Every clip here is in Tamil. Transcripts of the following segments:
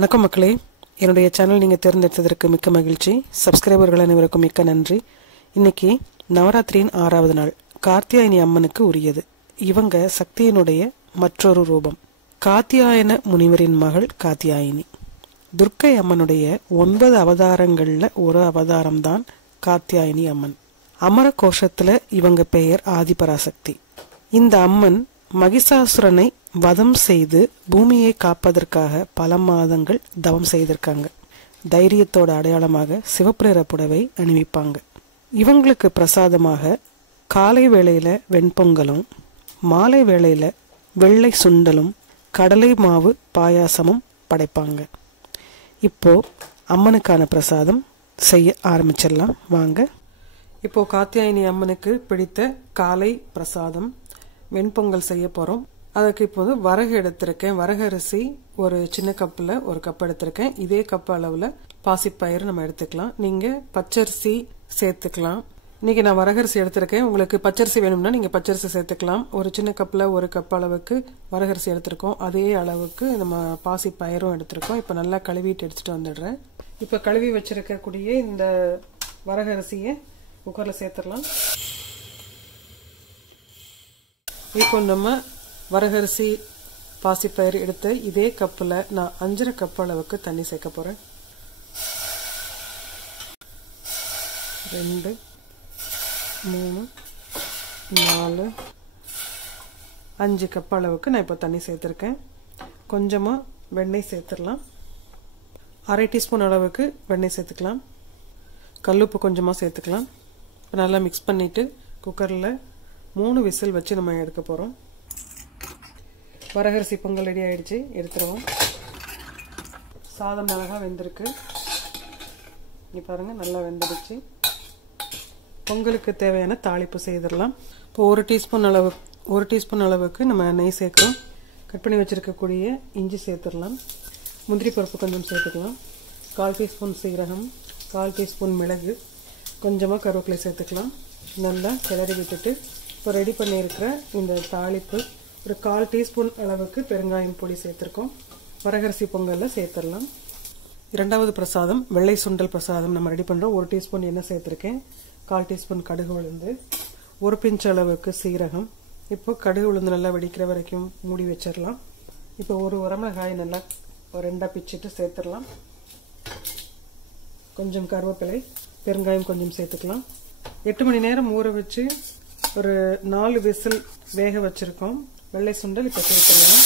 வணக்கம் மக்களே, என்னுடைய சேனல் நீங்கள் தேர்ந்தெடுத்ததற்கு மிக்க மகிழ்ச்சி. சப்ஸ்கிரைபர்கள் அனைவருக்கும் மிக்க நன்றி. இன்னைக்கு நவராத்திரியின் 6வது நாள், கார்த்தியாயனி அம்மனுக்கு உரியது. இவங்க சக்தியினுடைய மற்றொரு ரூபம். காத்தியாயன முனிவரின் மகள் காத்தியாயினி. துர்க்கை அம்மனுடைய 9 அவதாரங்கள்ல ஒரு அவதாரம்தான் காத்தியாயனி அம்மன். அமர கோஷத்துல இவங்க பெயர் ஆதிபராசக்தி. இந்த அம்மன் மகிஷாசுரனை வதம் செய்து பூமியை காப்பதற்காக பல மாதங்கள் தவம் செய்திருக்காங்க. தைரியத்தோட அடையாளமாக சிவப்பு நிற புடவை அணிவிப்பாங்க. இவங்களுக்கு பிரசாதமாக காலை வேளையில வெண்பொங்கலும், மாலை வேளையில வெள்ளை சுண்டலும், கடலை மாவு பாயாசமும் படைப்பாங்க. இப்போ அம்மனுக்கான பிரசாதம் செய்ய ஆரம்பிச்சிடலாம் வாங்க. இப்போ காத்தியாயனி அம்மனுக்கு பிடித்த காலை பிரசாதம் வெண்பொங்கல் செய்ய போறோம். அதுக்கு இப்போது வரகு எடுத்திருக்கேன். வரகு அரிசி ஒரு சின்ன கப்பில் ஒரு கப் எடுத்திருக்கேன். இதே கப் அளவில் பாசிப்பயிறு நம்ம எடுத்துக்கலாம். நீங்க பச்சரிசி சேர்த்துக்கலாம். இன்னைக்கு நான் வரகரிசி எடுத்திருக்கேன். உங்களுக்கு பச்சரிசி வேணும்னா நீங்க பச்சரிசி சேர்த்துக்கலாம். ஒரு சின்ன கப்பில் ஒரு கப் அளவுக்கு வரகரிசி எடுத்திருக்கோம். அதே அளவுக்கு நம்ம பாசிப்பயிரும் எடுத்திருக்கோம். இப்போ நல்லா கழுவிட்டு எடுத்துட்டு வந்துடுறேன். இப்போ கழுவி வச்சிருக்கக்கூடிய இந்த வரகரிசியை குக்கரில் சேர்த்துடலாம். இப்போ நம்ம வரகரிசி பாசிப்பயிறு எடுத்து இதே கப்பில் நான் 5.5 கப் அளவுக்கு தண்ணி சேர்க்க போறேன். 2 3 4 5 கப் அளவுக்கு நான் இப்போ தண்ணி சேர்த்துருக்கேன். கொஞ்சமா வெண்ணெய் சேர்த்துடலாம். 1/2 டீஸ்பூன் அளவுக்கு வெண்ணெய் சேர்த்துக்கலாம். கல்லுப்பு கொஞ்சமா சேர்த்துக்கலாம். நல்லா மிக்ஸ் பண்ணிட்டு குக்கரில் 3 விசில் வச்சு நம்ம எடுக்க போறோம். வரகரிசி பொங்கல் ரெடி ஆயிடுச்சு, எடுத்துருவோம். சாதம் அழகா வெந்திருக்கு. இங்க பாருங்க, நல்லா வெந்துடுச்சு. பொங்கலுக்கு தேவையான தாளிப்பு செய்திடலாம். இப்போ 1 டீஸ்பூன் அளவுக்கு நம்ம நெய் சேர்க்கிறோம். கட் பண்ணி வச்சிருக்கக்கூடிய இஞ்சி சேர்த்துடலாம். முந்திரி பருப்பு கொஞ்சம் சேர்த்துக்கலாம். 1/4 டீஸ்பூன் சீரகம், 1/4 டீஸ்பூன் மிளகு, கொஞ்சமா கருவேப்பிலை சேர்த்துக்கலாம். நல்லா கிளறி விட்டுட்டு இப்போ ரெடி பண்ணியிருக்கிற இந்த தாளிப்பு ஒரு 1/4 டீஸ்பூன் அளவுக்கு பெருங்காயம் பொடி சேர்த்துருக்கோம். வரகரிசி பொங்கலில் சேர்த்துடலாம். 2வது பிரசாதம் வெள்ளை சுண்டல் பிரசாதம் நம்ம ரெடி பண்ணுறோம். 1 டீஸ்பூன் எண்ணெய் சேர்த்துருக்கேன். 1/4 டீஸ்பூன் கடுகு உளுந்து, 1 பிஞ்ச் அளவுக்கு சீரகம். இப்போ கடுகு உளுந்து நல்லா வெடிக்கிற வரைக்கும் மூடி வச்சிடலாம். இப்போ ஒரு வரமிளகாய் நல்லா 2ஆ பிச்சுட்டு சேர்த்துடலாம். கொஞ்சம் கருவேப்பிலை, பெருங்காயம் கொஞ்சம் சேர்த்துக்கலாம். 8 மணி நேரம் ஊற வச்சு ஒரு 4 விசில் வேக வச்சிருக்கோம். வெள்ளை சுண்டல் இப்போ சேர்த்துடலாம்.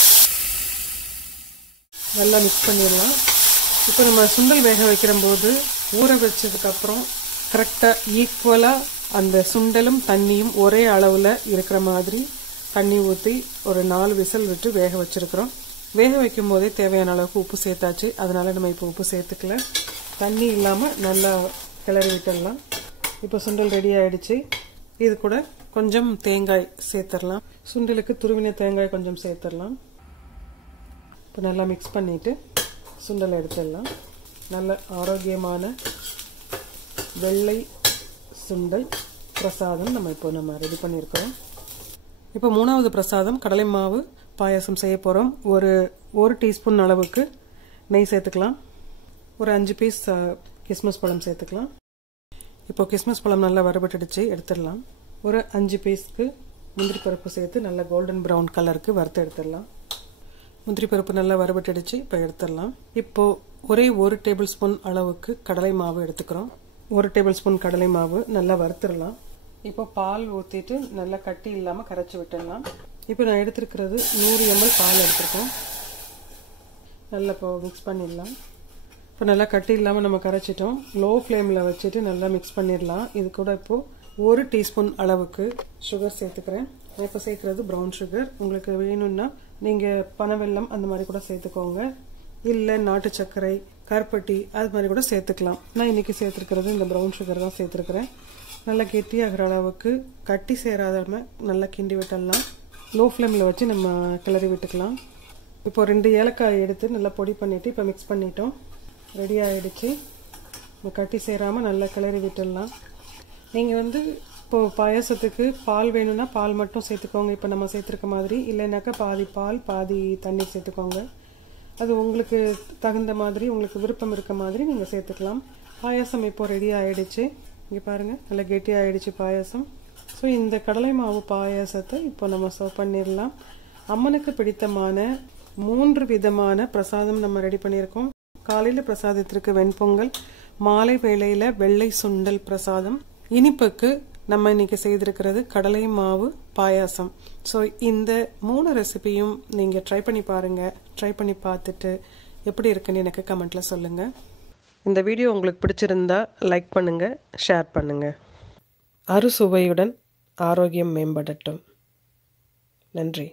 நல்லா மிக்ஸ் பண்ணிடலாம். இப்போ நம்ம சுண்டல் வேக வைக்கிற போது ஊற வச்சதுக்கு அப்புறம் கரெக்டா ஈக்குவலா அந்த சுண்டலும் தண்ணியும் ஒரே அளவுல இருக்கிற மாதிரி தண்ணி ஊற்றி ஒரு 4 விசில் விட்டு வேக வச்சிருக்கிறோம். வேக வைக்கும் போதே தேவையான அளவுக்கு உப்பு சேர்த்தாச்சு. அதனால நம்ம இப்போ உப்பு சேர்த்துக்கல. தண்ணி இல்லாம நல்லா கிளறி விட்டுடலாம். இப்போ சுண்டல் ரெடி ஆயிடுச்சு. இது கூட கொஞ்சம் தேங்காய் சேர்த்துடலாம். சுண்டலுக்கு துருவின தேங்காய் கொஞ்சம் சேர்த்துடலாம். இப்போ நல்லா மிக்ஸ் பண்ணிட்டு சுண்டலை எடுத்துடலாம். நல்ல ஆரோக்கியமான வெள்ளை சுண்டல் பிரசாதம் நம்ம ரெடி பண்ணியிருக்கிறோம். இப்போ 3வது பிரசாதம் கடலை மாவு பாயாசம் செய்ய போறோம். ஒரு டீஸ்பூன் அளவுக்கு நெய் சேர்த்துக்கலாம். ஒரு 5 பீஸ் கிஸ்மிஸ் பழம் சேர்த்துக்கலாம். இப்போ கிஸ்மிஸ் பழம் நல்லா வறுபட்டுடுச்சு, எடுத்துடலாம். ஒரு 5 பீஸ்க்கு முந்திரி பருப்பு சேர்த்து நல்லா கோல்டன் ப்ரௌன் கலருக்கு வறுத்து எடுத்துடலாம். முந்திரி பருப்பு நல்லா வறுபட்டுடுச்சு, இப்போ எடுத்துடலாம். இப்போ ஒரே 1 டேபிள் ஸ்பூன் அளவுக்கு கடலை மாவு எடுத்துக்கிறோம். 1 டேபிள் ஸ்பூன் கடலை மாவு நல்லா வறுத்துடலாம். இப்போ பால் ஊற்றிட்டு நல்லா கட்டி இல்லாமல் கரைச்சி விட்டுடலாம். இப்போ நான் எடுத்துருக்கிறது 100 ml பால் எடுத்துருக்கோம். நல்லா இப்போ மிக்ஸ் பண்ணிடலாம். இப்போ நல்லா கட்டி இல்லாமல் நம்ம கரைச்சிட்டோம். லோ ஃப்ளேமில் வச்சுட்டு நல்லா மிக்ஸ் பண்ணிடலாம். இது கூட இப்போ 1 டீஸ்பூன் அளவுக்கு சுகர் சேர்த்துக்கிறேன். நான் இப்போ சேர்க்கறது ப்ரௌன் சுகர். உங்களுக்கு வேணும்னா நீங்கள் பனவெல்லம் அந்த மாதிரி கூட சேர்த்துக்கோங்க. இல்லை நாட்டு சர்க்கரை, கருப்பட்டி அது மாதிரி கூட சேர்த்துக்கலாம். நான் இன்னைக்கு சேர்த்துருக்கிறது இந்த ப்ரௌன் சுகர் தான் சேர்த்துருக்கிறேன். நல்லா கெட்டியாகிற அளவுக்கு கட்டி சேராத நல்லா கிண்டி விட்டுடலாம். லோ ஃப்ளேமில் வச்சு நம்ம கிளறி விட்டுக்கலாம். இப்போ 2 ஏலக்காய் எடுத்து நல்லா பொடி பண்ணிட்டு இப்போ மிக்ஸ் பண்ணிட்டோம். ரெடி ஆயிடுச்சு. கட்டி சேராமல் நல்லா கிளறி விட்டுடலாம். நீங்கள் இப்போ பாயாசத்துக்கு பால் வேணும்னா பால் மட்டும் சேர்த்துக்கோங்க. இப்போ நம்ம சேர்த்துருக்க மாதிரி. இல்லைனாக்கா பாதி பால் பாதி தண்ணி சேர்த்துக்கோங்க. அது உங்களுக்கு தகுந்த மாதிரி, உங்களுக்கு விருப்பம் இருக்க மாதிரி நீங்கள் சேர்த்துக்கலாம். பாயாசம் இப்போ ரெடி ஆகிடுச்சு. இங்கே பாருங்கள், நல்லா கெட்டியாக ஆகிடுச்சு பாயாசம். ஸோ இந்த கடலை மாவு பாயாசத்தை இப்போ நம்ம சர்வ் பண்ணிடலாம். அம்மனுக்கு பிடித்தமான 3 விதமான பிரசாதம் நம்ம ரெடி பண்ணியிருக்கோம். காலையில் பிரசாதத்திற்கு வெண்பொங்கல், மாலை வேளையில் வெள்ளை சுண்டல் பிரசாதம், இனிப்புக்கு நம்ம இன்னைக்கு செய்திருக்கிறது கடலை மாவு பாயாசம். ஸோ இந்த 3 ரெசிபியும் நீங்கள் ட்ரை பண்ணி பாருங்கள். ட்ரை பண்ணி பார்த்துட்டு எப்படி இருக்குன்னு எனக்கு கமெண்ட்டில் சொல்லுங்கள். இந்த வீடியோ உங்களுக்கு பிடிச்சிருந்தா லைக் பண்ணுங்கள், ஷேர் பண்ணுங்கள். அறுசுவையுடன் ஆரோக்கியம் மேம்படட்டும். நன்றி.